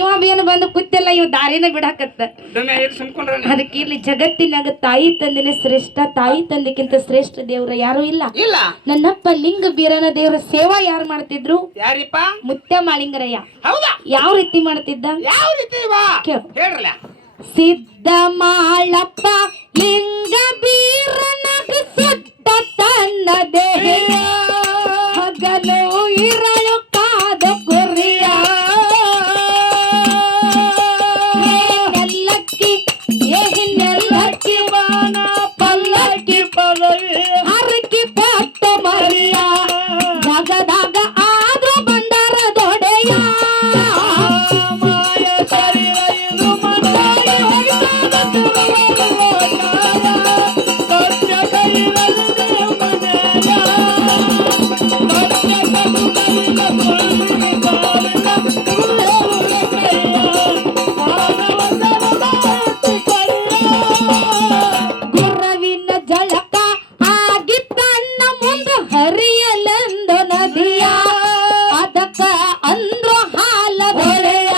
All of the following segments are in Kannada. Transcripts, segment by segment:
ಇವೇನು ಬಂದು ಕೂತಿಲ್ಲ ಇವ್ ದಾರಿನ ಬಿಡಾಕತ್ತ ಅದಕ್ಕೆ ಇಲ್ಲಿ ಜಗತ್ತಿನಾಗ ತಾಯಿ ತಂದೆನೇ ಶ್ರೇಷ್ಠ ತಾಯಿ ತಂದೆಕ್ಕಿಂತ ಶ್ರೇಷ್ಠ ದೇವ್ರ ಯಾರು ಇಲ್ಲ ಇಲ್ಲ ನನ್ನಪ್ಪ ಲಿಂಗ ಬೀರನ ದೇವ್ರ ಸೇವಾ ಯಾರು ಮಾಡ್ತಿದ್ರು ಯಾರಿಪ್ಪ ಮುತ್ಯ ಮಾಳಿಂಗರಯ್ಯ ಹೌದಾ ಯಾವ ರೀತಿ ಮಾಡ್ತಿದ್ದ ಯಾವ ರೀತಿ ಬಾ ಕೇಳು ಹೇಳ್ರಲ್ಲ ಸಿದ್ಧ ಮಾಳಪ್ಪ ಲಿಂಗ ಬೀರನಗ ಸುಟ್ಟ ತನ್ನ ದೇಹ ಹಗಲು ಇರಳು ಕಾದ ಕುರಿಯ ನೆಲ್ಲಕ್ಕಿ ನೆಲ್ಲಕ್ಕಿ ಬಾನ ಪಲ್ಲಕ್ಕಿ ಪದವಿ ಹರಕಿ ಪಟ್ಟ ಮರಿಯ ಜಗದಾಗ ಆದ್ರೂ ಬಂಡಾರ ದೊಡೆಯ ಮಾಯ ಶರೀರ ಇದು ಮನದಾಗಿ ಹೋಗಿದ ಸತ್ಯ ಕೈಯಲ್ಲಿ ಮನೆಯ ಗುರ್ರವಿನ ಜಳಕ ಆಗಿತ್ತಣ್ಣ ಮುಂದ ಹರಿಯಲೆಂದು ನದಿಯ ಅದಕ್ಕ ಅಂದ್ರು ಹಾಲ ಬೆಳೆಯ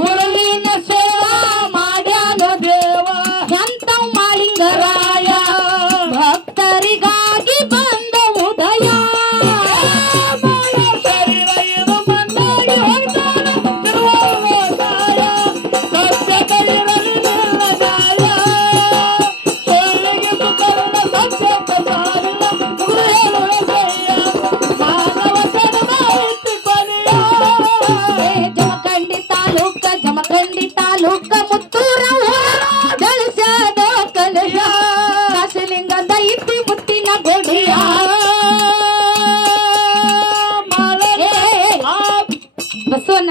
ಗುರುವಿನ ಸೇವಾ ಮಾಡ್ಯಾನು ದೇವ ಎಂತ ಮಾಳಿಂಗರಾಯ ಭಕ್ತರಿಗಾಗಿ ಬಂದ ಉದಯ ಶರೀರ ಇದು ಮಣ್ಣಾಗಿ ಹೋಗ್ತಾನ ಸತ್ಯ ಕೈರಲ್ಲಿ ನಿರ್ಣಯ ಸೋಲಿಗೆ ಸುಕರ್ಣ ಸತ್ಯ ಪ್ರಸಾರಿಲ್ಲ ಗುರುಗಳು ಎಸೆಯ ಮಾನವ ಜನ್ಮ ಎತ್ತಿಕೊಳ್ಳಿಯ ಜಮಖಂಡಿ ತಾಲೂಕ ಮುತ್ತೂರ ದಳಸ್ಯಾದ ಕಲಶ ಕಾಶಲಿಂಗದ ಇತ್ತಿ ಮುತ್ತಿನ ಗೊಡಿಯ ಬಸವಣ್ಣ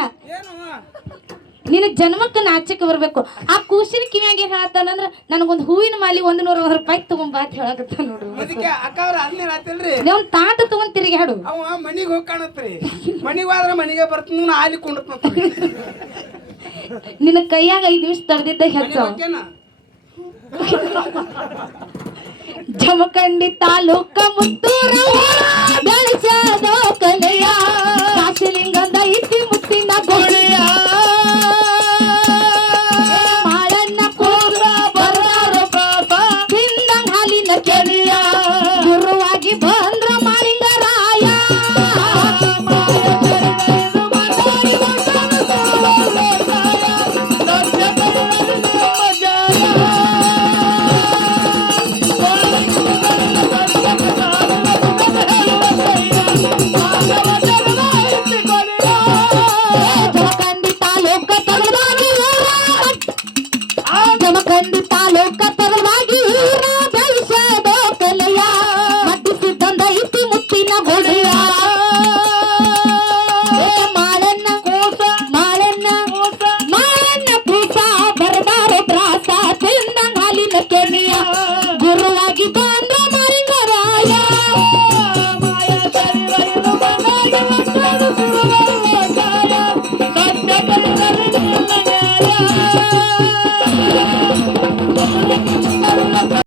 ನಿನ್ನ ಜನ್ಮಕ್ಕೆ ನಾಚಕ್ಕೆ ಬರ್ಬೇಕು ಆ ಕೂಸಿನ ಕಿವಿಯಾಗ ಏನ್ ಹೇಳ್ತಾನಂದ್ರ ನನಗೊಂದು ಹೂವಿನ ಮಾಲಿ 100 ರೂಪಾಯಿ ತಗೊಂಬಾ ಅಂತ ಹೇಳಕತ್ತ ನೋಡ್ರಿ ಅದಕ್ಕೆ ಅಕ್ಕ ಅವ್ರ ಅದನ್ನ ಹೇಳ್ತೇನ್ರಿ ನೀವು ತಾಟ ತಗೊಂಡ್ ತಿರುಗಾಡು ಅವ ಮನಿಗೆ ಹೋಗಿ ಕಾಣತ್ರಿ ಮನಿಗೆ ಹೋದ್ರೆ ಮನಿಗೆ ಬರ್ತೀನಿ ಆಲಿ ಕೊಂಡತ್ರಿ ನಿನ್ನ ಕೈಯಾಗ 5 ನಿಮಿಷ ತಡೆದಿದ್ದ ಹೆಚ್ಚ ಜಮಖಂಡಿ ತಾಲೂಕ ಮುತ್ತೂರ ಬೆಳಸ